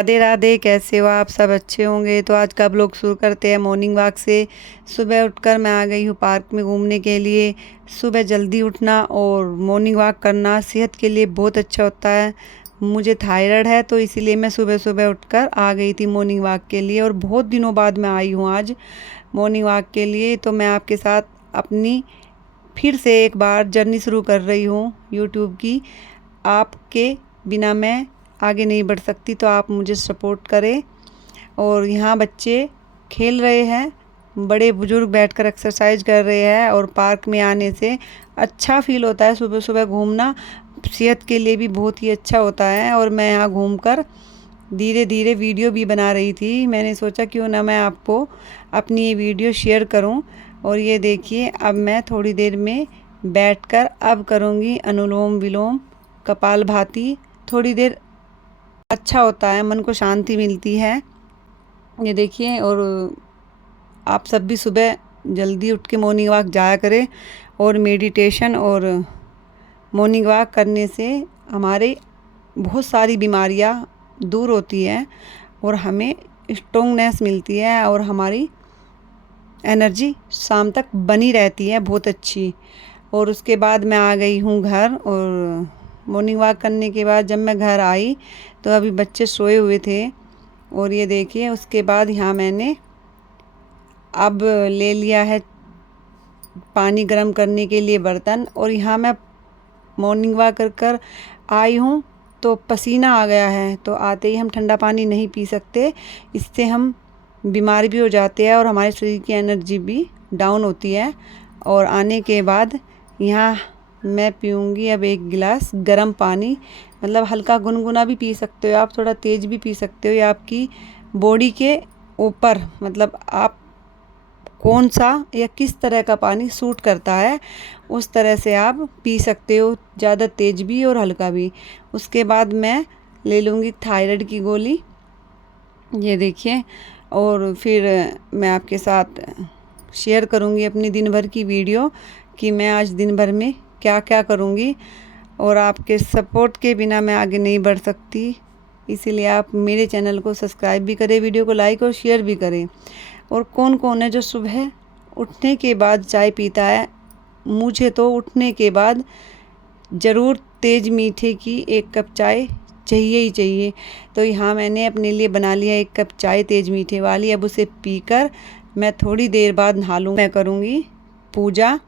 राधे राधे। कैसे हो आप? सब अच्छे होंगे। तो आज का ब्लॉग शुरू करते हैं मॉर्निंग वॉक से। सुबह उठकर मैं आ गई हूँ पार्क में घूमने के लिए। सुबह जल्दी उठना और मॉर्निंग वॉक करना सेहत के लिए बहुत अच्छा होता है। मुझे थायराइड है तो इसीलिए मैं सुबह सुबह उठकर आ गई थी मॉर्निंग वॉक के लिए, और बहुत दिनों बाद मैं आई हूँ आज मॉर्निंग वॉक के लिए। तो मैं आपके साथ अपनी फिर से एक बार जर्नी शुरू कर रही हूँ यूट्यूब की। आपके बिना मैं आगे नहीं बढ़ सकती, तो आप मुझे सपोर्ट करें। और यहाँ बच्चे खेल रहे हैं, बड़े बुजुर्ग बैठकर एक्सरसाइज कर रहे हैं, और पार्क में आने से अच्छा फील होता है। सुबह सुबह घूमना सेहत के लिए भी बहुत ही अच्छा होता है। और मैं यहाँ घूमकर धीरे धीरे वीडियो भी बना रही थी। मैंने सोचा क्यों ना मैं आपको अपनी ये वीडियो शेयर करूं। और ये देखिए, अब मैं थोड़ी देर में बैठकर अब करूंगी अनुलोम विलोम कपालभाति। थोड़ी देर अच्छा होता है, मन को शांति मिलती है। ये देखिए, और आप सब भी सुबह जल्दी उठ के मॉर्निंग वॉक जाया करें। और मेडिटेशन और मॉर्निंग वॉक करने से हमारे बहुत सारी बीमारियां दूर होती हैं, और हमें स्ट्रोंगनेस मिलती है, और हमारी एनर्जी शाम तक बनी रहती है बहुत अच्छी। और उसके बाद मैं आ गई हूँ घर, और मॉर्निंग वॉक करने के बाद जब मैं घर आई तो अभी बच्चे सोए हुए थे। और ये देखिए, उसके बाद यहाँ मैंने अब ले लिया है पानी गर्म करने के लिए बर्तन। और यहाँ मैं मॉर्निंग वॉक कर कर आई हूँ तो पसीना आ गया है, तो आते ही हम ठंडा पानी नहीं पी सकते। इससे हम बीमार भी हो जाते हैं और हमारे शरीर की एनर्जी भी डाउन होती है। और आने के बाद यहाँ मैं पीऊँगी अब एक गिलास गर्म पानी। मतलब हल्का गुनगुना भी पी सकते हो आप, थोड़ा तेज़ भी पी सकते हो, या आपकी बॉडी के ऊपर, मतलब आप कौन सा या किस तरह का पानी सूट करता है उस तरह से आप पी सकते हो, ज़्यादा तेज़ भी और हल्का भी। उसके बाद मैं ले लूँगी थायराइड की गोली, ये देखिए। और फिर मैं आपके साथ शेयर करूँगी अपनी दिन भर की वीडियो कि मैं आज दिन भर में क्या क्या करूँगी। और आपके सपोर्ट के बिना मैं आगे नहीं बढ़ सकती, इसीलिए आप मेरे चैनल को सब्सक्राइब भी करें, वीडियो को लाइक और शेयर भी करें। और कौन कौन है जो सुबह उठने के बाद चाय पीता है? मुझे तो उठने के बाद ज़रूर तेज़ मीठे की एक कप चाय चाहिए ही चाहिए। तो यहाँ मैंने अपने लिए बना लिया एक कप चाय तेज़ मीठे वाली। अब उसे पीकर मैं थोड़ी देर बाद नहा लूँ, मैं करूँगी पूजा।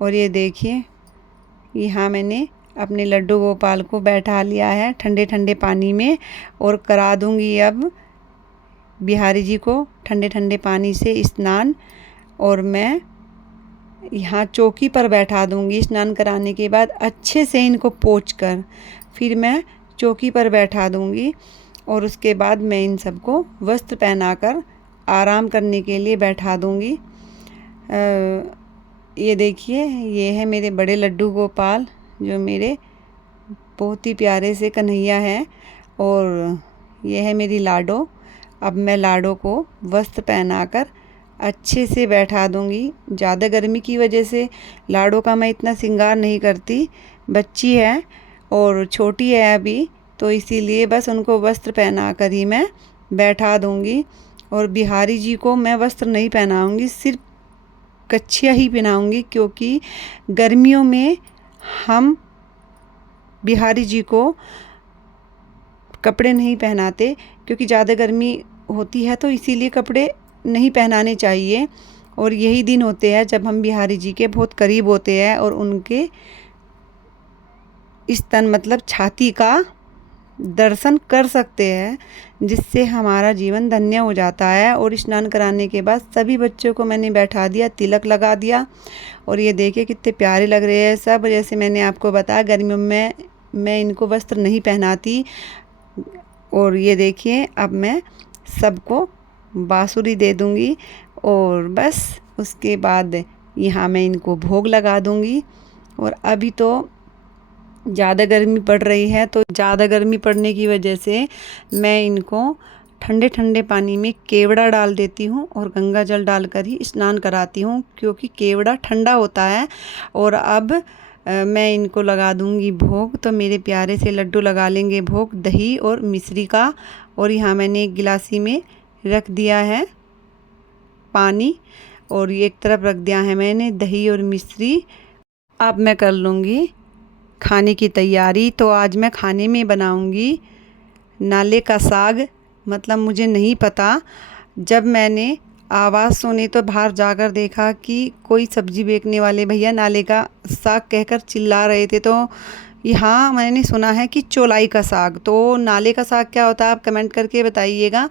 और ये देखिए, यहाँ मैंने अपने लड्डू गोपाल को बैठा लिया है ठंडे ठंडे पानी में, और करा दूँगी अब बिहारी जी को ठंडे ठंडे पानी से स्नान। और मैं यहाँ चौकी पर बैठा दूँगी। स्नान कराने के बाद अच्छे से इनको पोंछकर फिर मैं चौकी पर बैठा दूँगी। और उसके बाद मैं इन सबको वस्त्र पहनाकर आराम करने के लिए बैठा दूँगी। ये देखिए, ये है मेरे बड़े लड्डू गोपाल, जो मेरे बहुत ही प्यारे से कन्हैया हैं। और ये है मेरी लाडो। अब मैं लाडो को वस्त्र पहनाकर अच्छे से बैठा दूंगी। ज़्यादा गर्मी की वजह से लाडो का मैं इतना श्रृंगार नहीं करती, बच्ची है और छोटी है अभी, तो इसीलिए बस उनको वस्त्र पहनाकर ही मैं बैठा दूंगी। और बिहारी जी को मैं वस्त्र नहीं पहनाऊंगी, सिर्फ कच्छिया ही पहनाऊंगी, क्योंकि गर्मियों में हम बिहारी जी को कपड़े नहीं पहनाते, क्योंकि ज़्यादा गर्मी होती है, तो इसीलिए कपड़े नहीं पहनाने चाहिए। और यही दिन होते हैं जब हम बिहारी जी के बहुत करीब होते हैं और उनके स्तन मतलब छाती का दर्शन कर सकते हैं, जिससे हमारा जीवन धन्य हो जाता है। और स्नान कराने के बाद सभी बच्चों को मैंने बैठा दिया, तिलक लगा दिया। और ये देखिए कितने प्यारे लग रहे हैं सब। जैसे मैंने आपको बताया, गर्मियों में मैं इनको वस्त्र नहीं पहनाती। और ये देखिए, अब मैं सबको बाँसुरी दे दूँगी, और बस उसके बाद यहाँ मैं इनको भोग लगा दूँगी। और अभी तो ज़्यादा गर्मी पड़ रही है, तो ज़्यादा गर्मी पड़ने की वजह से मैं इनको ठंडे ठंडे पानी में केवड़ा डाल देती हूँ और गंगा जल डालकर ही स्नान कराती हूँ, क्योंकि केवड़ा ठंडा होता है। और अब मैं इनको लगा दूंगी भोग। तो मेरे प्यारे से लड्डू लगा लेंगे भोग दही और मिश्री का। और यहाँ मैंने एक गिलासी में रख दिया है पानी और एक तरफ रख दिया है मैंने दही और मिश्री। अब मैं कर लूँगी खाने की तैयारी। तो आज मैं खाने में बनाऊँगी नाले का साग। मतलब मुझे नहीं पता, जब मैंने आवाज़ सुनी तो बाहर जाकर देखा कि कोई सब्जी बेचने वाले भैया नाले का साग कहकर चिल्ला रहे थे। तो यहाँ मैंने सुना है कि चौलाई का साग। तो नाले का साग क्या होता है आप कमेंट करके बताइएगा।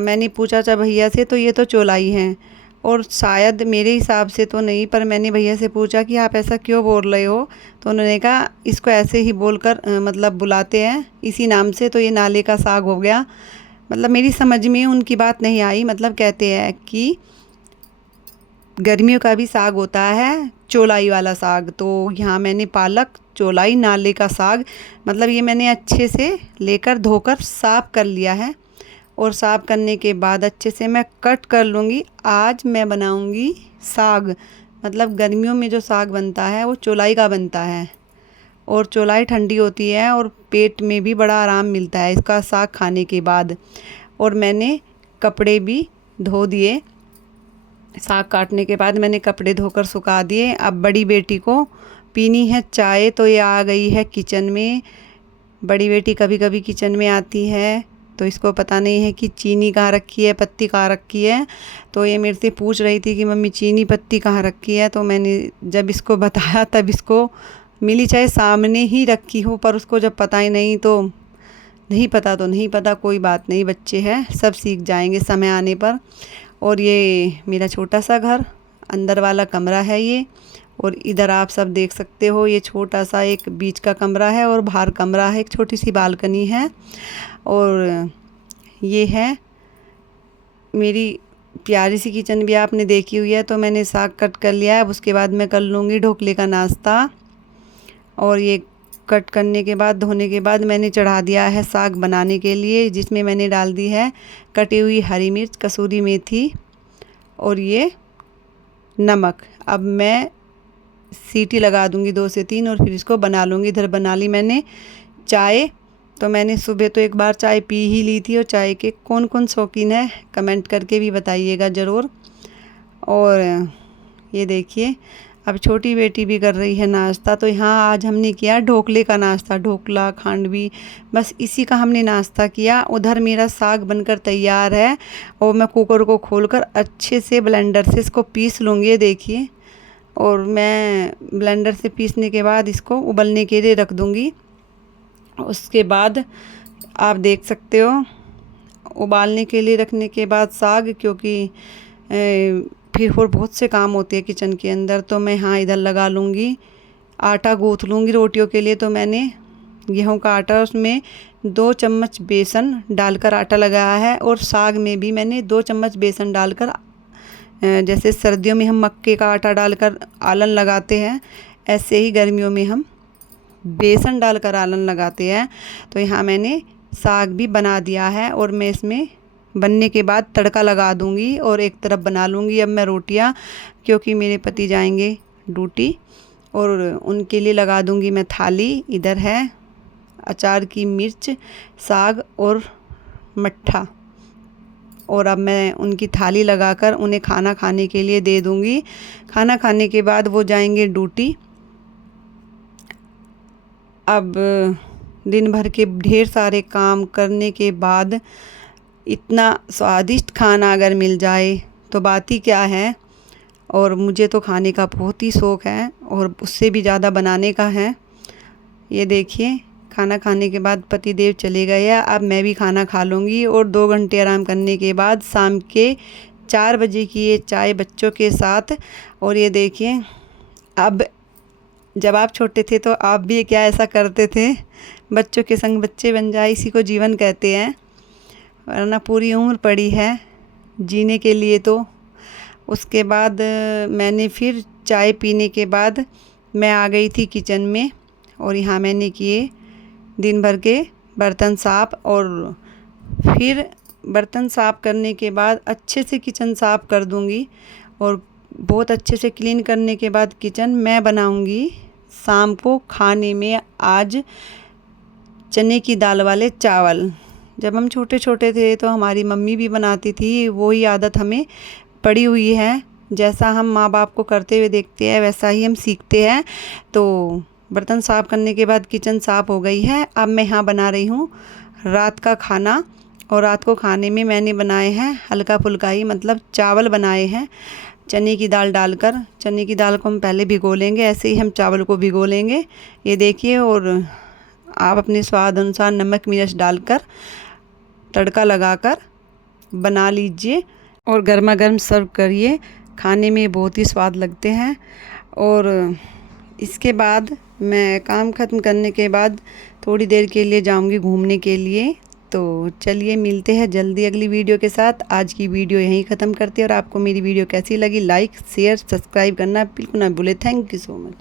मैंने पूछा था भैया से, तो ये तो चौलाई है और शायद मेरे हिसाब से तो नहीं, पर मैंने भैया से पूछा कि आप ऐसा क्यों बोल रहे हो। तो उन्होंने कहा इसको ऐसे ही बोलकर मतलब बुलाते हैं इसी नाम से, तो ये नाले का साग हो गया। मतलब मेरी समझ में उनकी बात नहीं आई। मतलब कहते हैं कि गर्मियों का भी साग होता है चौलाई वाला साग। तो यहाँ मैंने पालक चौलाई नाले का साग, मतलब ये मैंने अच्छे से लेकर धोकर साफ़ कर लिया है। और साफ़ करने के बाद अच्छे से मैं कट कर लूँगी। आज मैं बनाऊँगी साग। मतलब गर्मियों में जो साग बनता है वो चौलाई का बनता है और चौलाई ठंडी होती है और पेट में भी बड़ा आराम मिलता है इसका साग खाने के बाद। और मैंने कपड़े भी धो दिए। साग काटने के बाद मैंने कपड़े धोकर सुखा दिए। अब बड़ी बेटी को पीनी है चाय, तो ये आ गई है किचन में। बड़ी बेटी कभी कभी किचन में आती है तो इसको पता नहीं है कि चीनी कहाँ रखी है, पत्ती कहाँ रखी है। तो ये मेरे से पूछ रही थी कि मम्मी चीनी पत्ती कहाँ रखी है। तो मैंने जब इसको बताया तब इसको मिली चाय सामने ही रखी हो, पर उसको जब पता ही नहीं तो नहीं पता तो नहीं पता, कोई बात नहीं, बच्चे हैं सब सीख जाएंगे समय आने पर। और ये मेरा छोटा सा घर, अंदर वाला कमरा है ये। और इधर आप सब देख सकते हो ये छोटा सा एक बीच का कमरा है और बाहर कमरा है, एक छोटी सी बालकनी है। और ये है मेरी प्यारी सी किचन भी आपने देखी हुई है। तो मैंने साग कट कर लिया है। अब उसके बाद मैं कर लूँगी ढोकले का नाश्ता। और ये कट करने के बाद धोने के बाद मैंने चढ़ा दिया है साग बनाने के लिए, जिसमें मैंने डाल दी है कटी हुई हरी मिर्च, कसूरी मेथी और ये नमक। अब मैं सीटी लगा दूंगी 2 से 3 और फिर इसको बना लूँगी। इधर बना ली मैंने चाय। तो मैंने सुबह तो एक बार चाय पी ही ली थी। और चाय के कौन कौन शौकीन है कमेंट करके भी बताइएगा ज़रूर। और ये देखिए अब छोटी बेटी भी कर रही है नाश्ता। तो यहाँ आज हमने किया ढोकले का नाश्ता, ढोकला खांडवी, बस इसी का हमने नाश्ता किया। उधर मेरा साग बनकर तैयार है और मैं कुकर को खोलकर अच्छे से ब्लेंडर से इसको पीस लूँगी। ये देखिए, और मैं ब्लेंडर से पीसने के बाद इसको उबलने के लिए रख दूँगी। उसके बाद आप देख सकते हो उबालने के लिए रखने के बाद साग, क्योंकि फिर और बहुत से काम होते हैं किचन के अंदर। तो मैं हाँ इधर लगा लूँगी, आटा गूँथ लूँगी रोटियों के लिए। तो मैंने गेहूं का आटा, उसमें 2 चम्मच बेसन डालकर आटा लगाया है। और साग में भी मैंने 2 चम्मच बेसन डालकर, जैसे सर्दियों में हम मक्के का आटा डालकर आलन लगाते हैं, ऐसे ही गर्मियों में हम बेसन डालकर आलन लगाते हैं। तो यहाँ मैंने साग भी बना दिया है और मैं इसमें बनने के बाद तड़का लगा दूंगी और एक तरफ बना लूँगी अब मैं रोटियां, क्योंकि मेरे पति जाएंगे ड्यूटी और उनके लिए लगा दूंगी मैं थाली। इधर है अचार की मिर्च, साग और मट्ठा। और अब मैं उनकी थाली लगाकर उन्हें खाना खाने के लिए दे दूंगी। खाना खाने के बाद वो जाएंगे ड्यूटी। अब दिन भर के ढेर सारे काम करने के बाद इतना स्वादिष्ट खाना अगर मिल जाए तो बात ही क्या है। और मुझे तो खाने का बहुत ही शौक़ है और उससे भी ज़्यादा बनाने का है। ये देखिए खाना खाने के बाद पति देव चले गए। अब मैं भी खाना खा लूँगी और 2 घंटे आराम करने के बाद शाम के 4 बजे की ये चाय बच्चों के साथ। और ये देखिए, अब जब आप छोटे थे तो आप भी क्या ऐसा करते थे, बच्चों के संग बच्चे बन जाए, इसी को जीवन कहते हैं। वरना पूरी उम्र पड़ी है जीने के लिए। तो उसके बाद मैंने फिर चाय पीने के बाद मैं आ गई थी किचन में और यहाँ मैंने किए दिन भर के बर्तन साफ़। और फिर बर्तन साफ़ करने के बाद अच्छे से किचन साफ़ कर दूँगी और बहुत अच्छे से क्लीन करने के बाद किचन मैं बनाऊँगी शाम को खाने में आज चने की दाल वाले चावल। जब हम छोटे छोटे थे तो हमारी मम्मी भी बनाती थी, वही आदत हमें पड़ी हुई है। जैसा हम माँ बाप को करते हुए देखते हैं वैसा ही हम सीखते हैं। तो बर्तन साफ़ करने के बाद किचन साफ़ हो गई है। अब मैं यहाँ बना रही हूँ रात का खाना, और रात को खाने में मैंने बनाए हैं हल्का फुल्का ही, मतलब चावल बनाए हैं चने की दाल डालकर। चने की दाल को हम पहले भिगो लेंगे, ऐसे ही हम चावल को भिगो लेंगे, ये देखिए। और आप अपने स्वाद अनुसार नमक मिर्च डालकर तड़का लगाकर बना लीजिए और गर्मा गर्म सर्व करिए। खाने में बहुत ही स्वाद लगते हैं। और इसके बाद मैं काम ख़त्म करने के बाद थोड़ी देर के लिए जाऊंगी घूमने के लिए। तो चलिए मिलते हैं जल्दी अगली वीडियो के साथ। आज की वीडियो यहीं ख़त्म करते हैं, और आपको मेरी वीडियो कैसी लगी लाइक शेयर सब्सक्राइब करना बिल्कुल ना भूलें। Thank you so much.